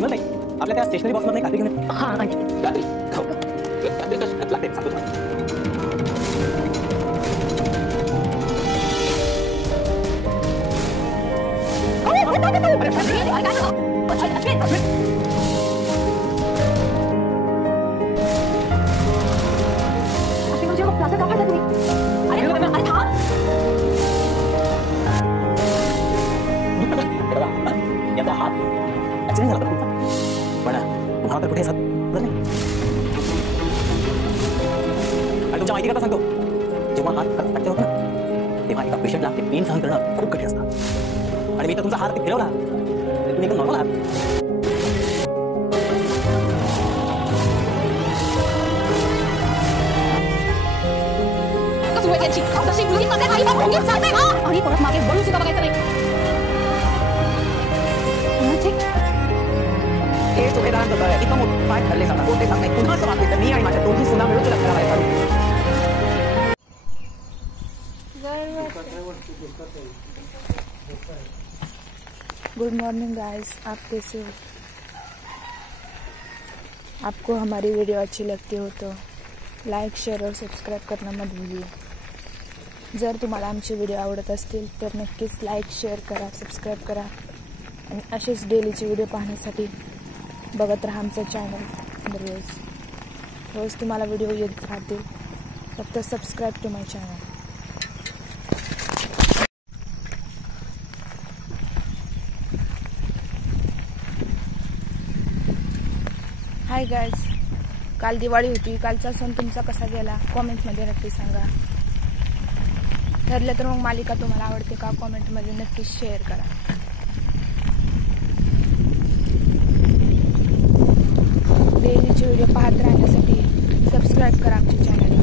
विमल ताई, आपल्या त्या स्टेशनरी बॉक्स मध्ये कात्री घेऊन ये. हां आणखी कात्री हो. कात्री कशी लागते सांगतो तुम्हाला. याचा हात ऍक्सिडेंट झाला होता पण तुम्हाला तर कुठे नाही आणि तुमच्या माहिती करता सांगतो जेव्हा हात फ्रॅक्चर होतो ना तेव्हा एका पेशंटला ते पेन सहन करणं खूप कठीण असतं आणि मी तर तुमचा हात फिरवला तुम्ही एकदम नॉर्मल आहात आणि परत मागे वळून सुद्धा बघायचं नाही हे सुभेदारांचं इतकं मोठं पाय ठरले जातात कोणते सांग नाही पुन्हा असं वाटते तर मी आणि माझ्या दोन्ही सुना मिळून तुला करायला काढू. गुड मॉर्निंग गाइस, आप कैसे हो? आपको हमारी वीडियो अच्छी लगती हो तो लाईक शेअर और सबस्क्राईब करना मत भूलिए. जर तुम्हाला आमचे व्हिडिओ आवडत असतील तर नक्कीच लाईक शेअर करा, सबस्क्राईब करा आणि असेच डेलीचे व्हिडिओ पाहण्यासाठी बघत राहा आमचं चॅनल. रोज तुम्हाला व्हिडिओ येत राहतील, फक्त subscribe to my channel. Hi guys, काल दिवाळी होती. कालचा सण तुमचा कसा गेला कॉमेंटमध्ये नक्की सांगा. ठरलं तर मग मालिका तुम्हाला आवडते का कॉमेंटमध्ये नक्की शेअर करा. डेलीचे व्हिडिओ पाहत राहण्यासाठी सबस्क्राईब करा आमच्या चॅनलला.